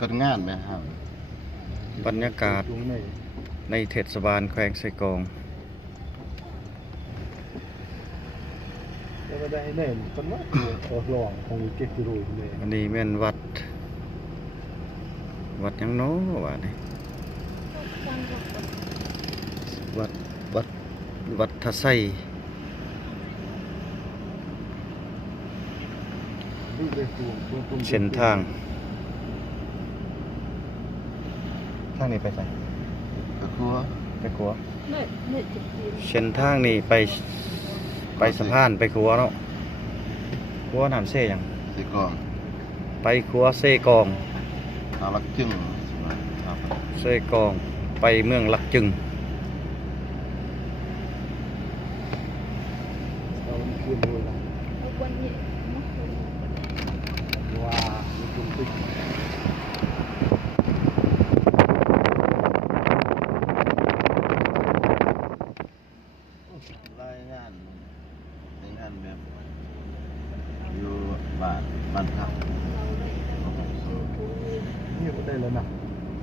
ก็งานไหมครับบรรยากาศในเทศบาลแขวงไซกองแล้วได้แน่นกันว่าหลองของเก็บกิโลเลยอันนี้แม่นวัดยังโน้วะนี่วัดทะไซเส้นทางนี้ไปใส่ก็คือว่าไปขัวเส้นทางนี้ไปสะพานไปขัวเนาะขัวน้ำเซ่ยังเซกองไปขัวเซกองอาลักจึงเซกองไปเมืองลักจึงว้าจุ่มติ๊กรายงานแบบอยู่บ้านพักนี่ก็ได้แล้วนะ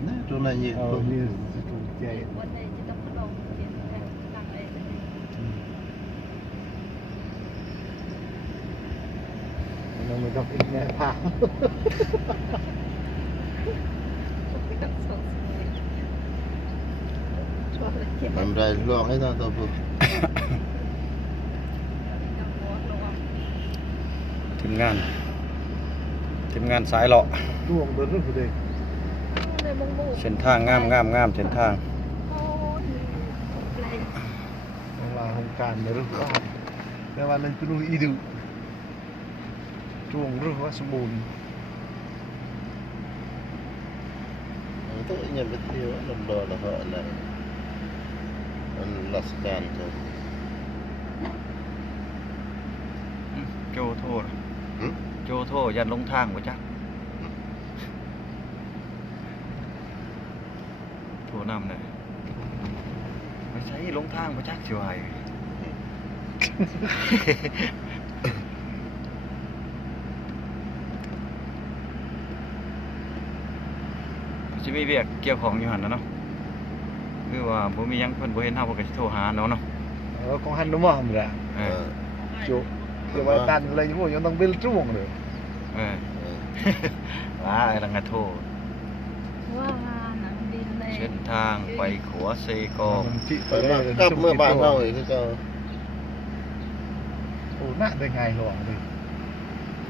นี่ตัวนั้นยี่ตัวนี้จุ่มใหญ่เราไม่ต้องอีกแง่ผ่ามันได้ลองให้ทางตัวพวกทีมงานสายเลาะดวงเดินรุ่งเลยเส้นทางงามเส้นทางเวลาโครงการในรุ่งว่าแต่ว่านั่นคือรุ่งอีดูดวงรุ่งว่าสมบูรณ์ตัวยังไปเที่ยวลำดอแล้วก็อะไรมันราชการตัวโจโทษยันลงทางบ่จักโทรนำเลยไม่ใช่ลงทางบ่จักสิว่าสิมีเวียกเกี่ยวของอยู่หั่นนะเนาะคือว่าบ่มีหยังเพิ่นบ่เห็นเฮาเพิ่นก็สิโทรหาเนาะของฮันนุ่มอ่ะมึงละจุคือว่าตันอะไรอยู่ยังต้องเบลจุ่งเลยว้าลังกะโทเส้นทางไปขัวเซกองไปกลับเมื่อบ้านเราอีกคือเก่าโอ้น่าได้ไงหลวงเลย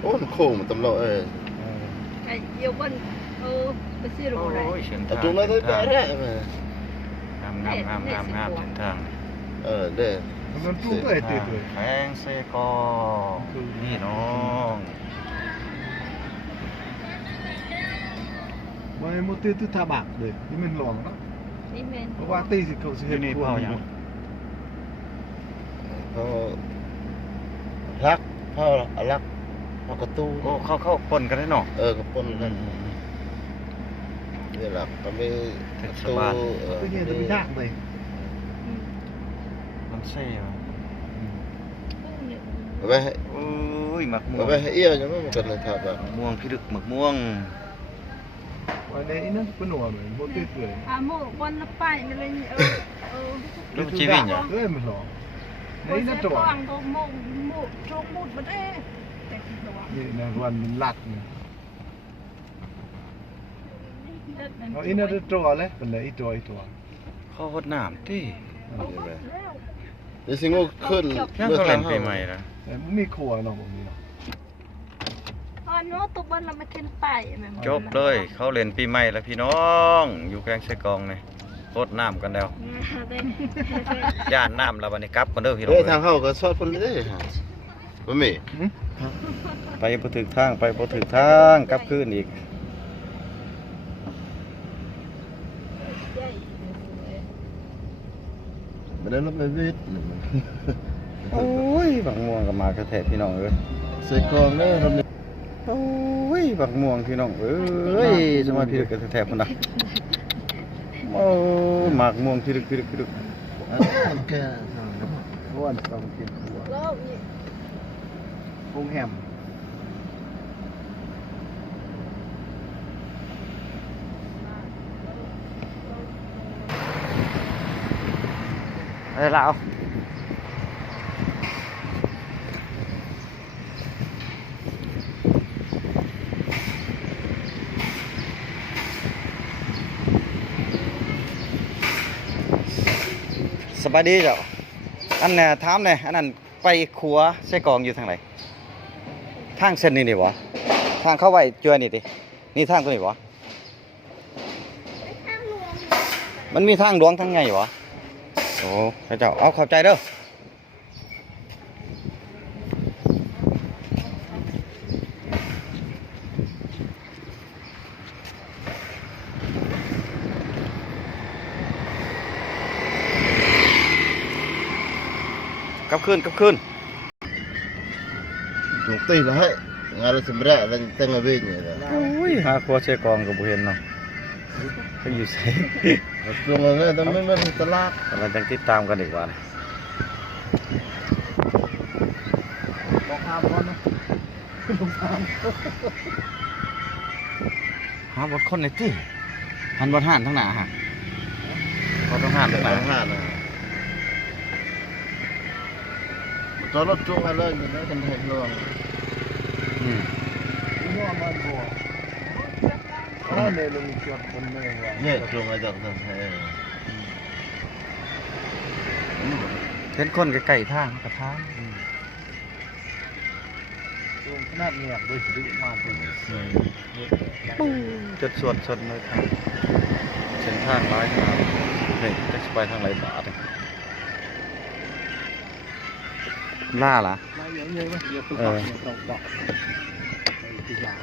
โอ้โค้งตำรวจไอ้เยี่ยวันไปซื้อโรอะไรแต่ตรงนั้นได้ได้ไหมงามเส้นทางเด้มันจุ่มตัวติดเลยแขวงเซกองนี่น้องมันมุดตัวทาบักเลยนี่มันหลวงเนาะเพราะว่าตีสิเขาสิเห็นนี่เผาอย่างเขารักพ่อรักพ่อกระตู้โอ้เข้าปนกันได้เนาะกระปนกันนี่แหละก็ไม่เทศบาลก็เนี่ยจะไม่ยากเลยมันเซ่ไปโอ้ยหมักม่วงไปเอี้ยวยังไม่มากันเลยครับม่วงพี่ดึกหมักม่วงวันนี้นั่นเป็นหัวเลยโมติเลยโมวันละไปอะไรเนี่ยลูกชีวิตเนี่ยมันหลอกนี่นั่นตัวโมโจงมุดมาได้นี่ในวันมันหลักเนี่ยเอาอินนั่นตัวเลยเป็นเลยอีตัวเขาหดน้ำที่เดี๋ยวสิงห์ขึ้นเมื่อเขาเล่นปีใหม่นะมีครัวเนาะผมมีเนาะโน้ตตุบันเราไม่ขึ้นไปจบเลยเขาเล่นปีใหม่แล้วพี่น้องอยู่แกงไซกองเนี่ยโคตรน้ำกันแล้วย่านน้ำแล้ววันนี้กลับกันเด้อพี่น้องทางเข้าก็ซอดคนได้บ่มีไปบ่ถึงทางกลับคืนอีกไม่ได้รับไปวิทย์โอ้ยบักม่วงกับมากระแทกพี่น้องเอ้ยใส่กองได้ทำนี่โอ้ยบักม่วงพี่น้องเอ้ยสมัยพี่ดึกกระแทกคนน่ะโอ้หมากม่วงพี่ดึกแก่ร้อนต้องกินหัวกุ้งแฮม ไปลาวสบายดีเจ้าอันน่ะถามแหน่อันนั้นไปขัวใส่กองอยู่ทางไหนทางเส้นนี้นี่บ่ทางเข้าไว้เจือนี่ตินี่ทางตัวนี้บ่มันมีทางหลวงทางไงบ่โอ้พระเจ้าเอาเข้าใจเด้อกับคืน Một tí là hết. Ngay là xâm rạ lên tên là bên vậy đó. โอ้ยหาครัวใส่กองก็บ่เห็นเนาะเขาอยู่ไส Rồi người ta mới ta lát. กำลังจะติดตามกันอีกว่านะ บอกข้ามก่อนนะบอกข้าม หาบทคนในที่หันบทห่านทั้งหน้าฮะบทต้องห่านทั้งหน้า Chẳng hạn này. Cho nó chung hai lên thì nó thành thành luôn. อืม มั่วมันบัวอ้าวเนี่ยลงจอดบนเมืองว่ะ Nhẹ chung hai dọc thành thành. เห็นคนไกลๆทางกระทาง ลงขนาดเงียบด้วยสิมาถึง จุดส่วนชนเลยทางเส้นทางร้ายขนาดเฮ้ยจะไปทางไหนบาทเนี่ยล่าล่ะ มาเยอะๆมั้ยเยอะตุ๊กตาตอกที่ยาว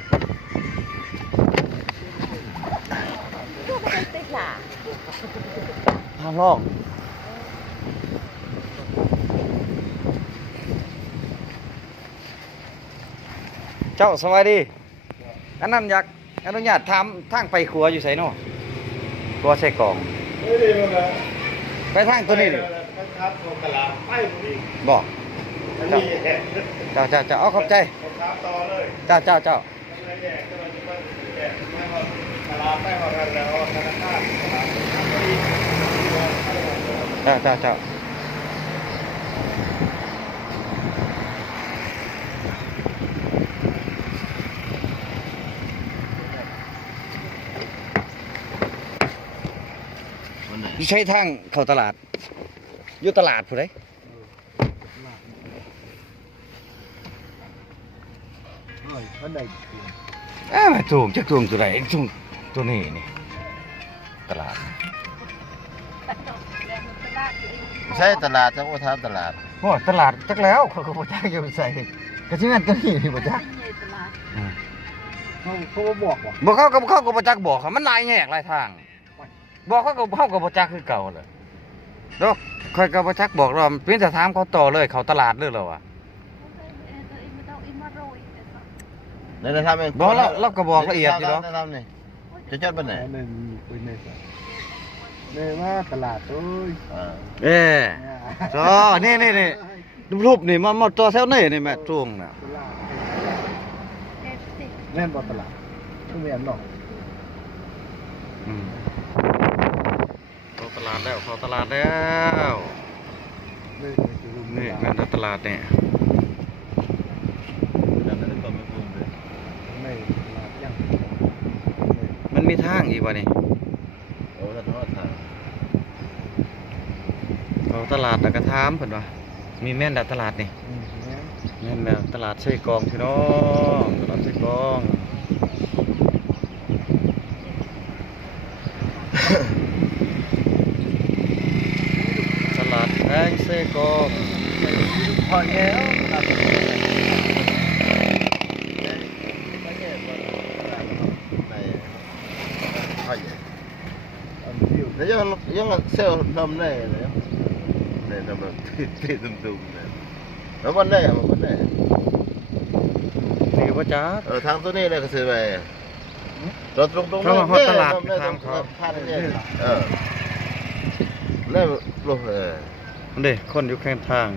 ทางลอกเจ้าสวัสดีอันนั้นอยากอนุญาตถามทางไปครัวอยู่ไสเนาะครัวใส่กล่องไปทางตัวนี้ดิ ครับโกลาไปบุรี บอก อันนี้ เจ้าเอาขอบใจ ครับต่อเลย เจ้า แยกก็มันแยกไม่ว่ากลาไปว่ากันแล้วธนาคารกลาบุรี เจ้าอยู่ใช้ทางเข้าตลาดอยู่ตลาดผู้ใด เฮ้ยมันได้ ถูกจักถูกตัวใดถูกตัวนี้นี่ตลาด Xe tà lạt, cháu có tham tà lạt. โอ้ตลาดจักแล้วเขาก็บ่จักอยู่ใส่ก็สิแม่นตัวนี้นี่บ่จัก เขาบอกว่า บ่เข้าก็บ่จักบอกเขามันหลายแยกหลายทางบอกเขาก็บ่จักคือเก่าเลยดอกค่อยก็บ่จักบอกเราเพียงแต่ถามเขาต่อเลยเขาตลาดเลยเหรอวะ Đây là thăm em. บอกเราก็บอกละเอียดอยู่ดอก Đây thăm này. Cho chốt bên này. หนึ่งเป็นในสายเนี่ยว่าตลาดเอ้ย À. จอนี่รูปนี่มาจอแถวนี้นี่แม่ช่วงน่ะ ตลาดแน่นบ่ตลาดต้องมีอันหนอก เข้าตลาดแล้ว นี่ นี่แม่นตลาดเนี่ย Đây là con mới cùng đấy. ไม่ตลาดยัง มันมีทางอีกบ่นี่ Ủa là nó là thằng. เขาตลาดแล้วก็ถามเพิ่นว่ามีแม่นตลาดนี่ แม่นแล้วตลาดใส่กองพี่น้องตลาดใส่กอง ตลาดแพงใส่กอง พอแล้ว Này. Thôi vậy. อันที่ Đấy giống là sale nằm này đấy. Này nằm là tê tum này. Nó vấn đề mà vấn đề. นี่ว่าจ้า Ở thang tôi này là cái sự về. Rồi trung trung Không, họ tà lạt này tham khảo. phan này. Này luôn rồi. เด้คนอยู่ข้างทาง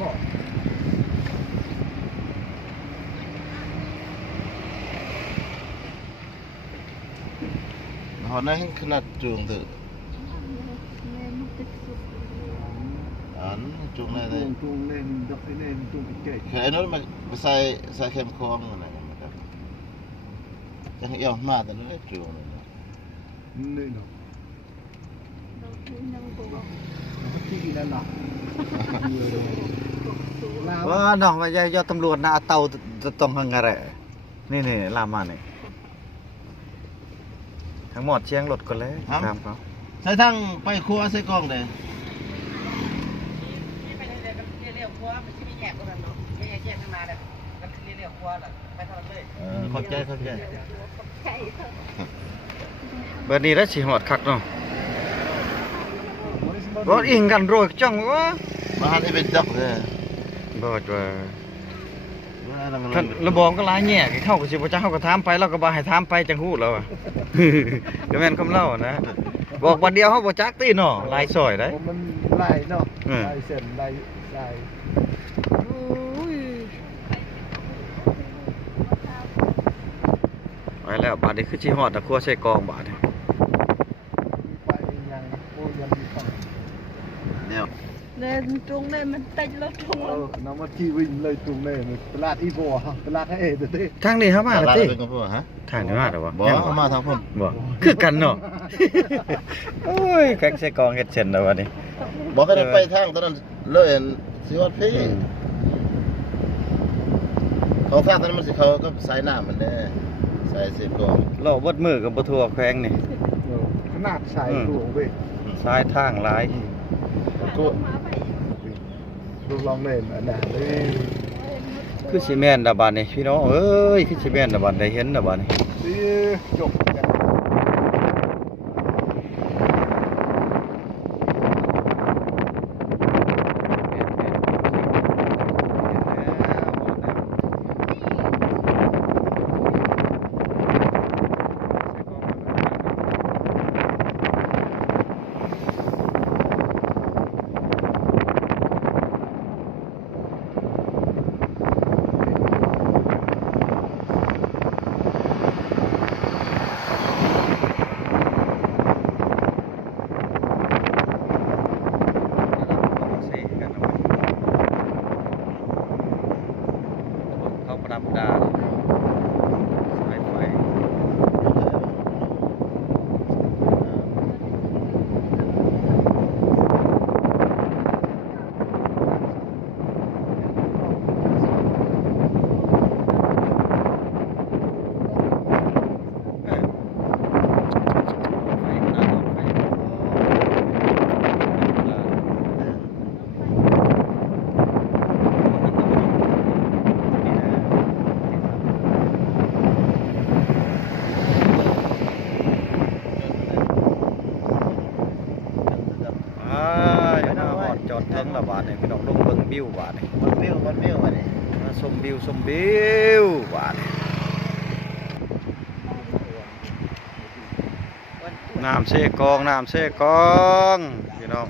บอก Họ nói khá là trường tự. จุงได้เลย trung lên đập cái nền trung cái kệ คือไอ้นู้นมันใส่เข้มข้นอะไรนะครับจังเอี่ยวมาแต่เลยจุงเลย nơi nào đâu thứ năng của nó có chi là nọ người đâu ว่าน้องว่าอย่าตำรวจนะเอาเตาต้องหังอะไรนี่ลามมานี่ทั้งหมดเชียงรถก่อนเลยตามเขา ใส่ทั้งไปครัวใส่กล้องเลย นี่ไปเรียวครัวมันจะมีแยกตรงนั้นเนาะแยกขึ้นมาเนี่ยมันเรียวครัวแหละไปทอดเลย ขอบใจ chạy thôi เบอร์นี้แล้วสิหอดคักเนาะรถอิงกันโรยจังวะ มาหันให้เป็นดักเลย บ่ว่าท่านระบองก็หลายแง่เข้าก็สิบ่จักเฮาก็ถามไปเราก็บ่ให้ถามไปจังฮู้แล้วอะ ก็แม่นคำเล่านะบอกวันเดียวเฮาบ่จักติเนาะหลายซอยได้ mình lại nọ Ừ. lại sền lại lại ไปแล้วบาดนี้คือสิฮอดตะครัวใส่กองบาดนี้ phải nhang cô nhân đi phòng เดี๋ยว nên trung đây mình tay lót trung lắm nó mà chi vinh lời trung này mình lát ít bò lát hay để thế ทางนี้เฮามาแล้วติ เป็นกับพวกฮะ ทางนี้มาแล้วบ่ บ่เอามาทางผม บ่คือกันเนาะ โอ้ยแกงใส่กองเฮ็ดเช่นแล้วบัดนี้ บอกให้ไปทางตอนนั้นเลยสิวัดพี่เขาทางตอนนั้นมันสิเขาก็สายน้ำมันแน่สายสิบกอง รอเบิดมือก็บ่ทั่วแขวงนี่ nát xài Ừ. thủ về สายทางหลาย กู mà vậy lúc lòng nền ở đà đây คือสิแม่นดะบัดนี้พี่น้องเอ้ยคือสิแม่นดะบัดได้เห็นดะบัดนี้ đi chụpเขาประดับดาสายไฟ อย่ามาหอดจอดเทิงละบาทนี่พี่น้องลงเบิ่งวิวบาทนี่ มันวิวมาดิ มาชมวิวบาทนี่น้ำเสกองพี่น้อง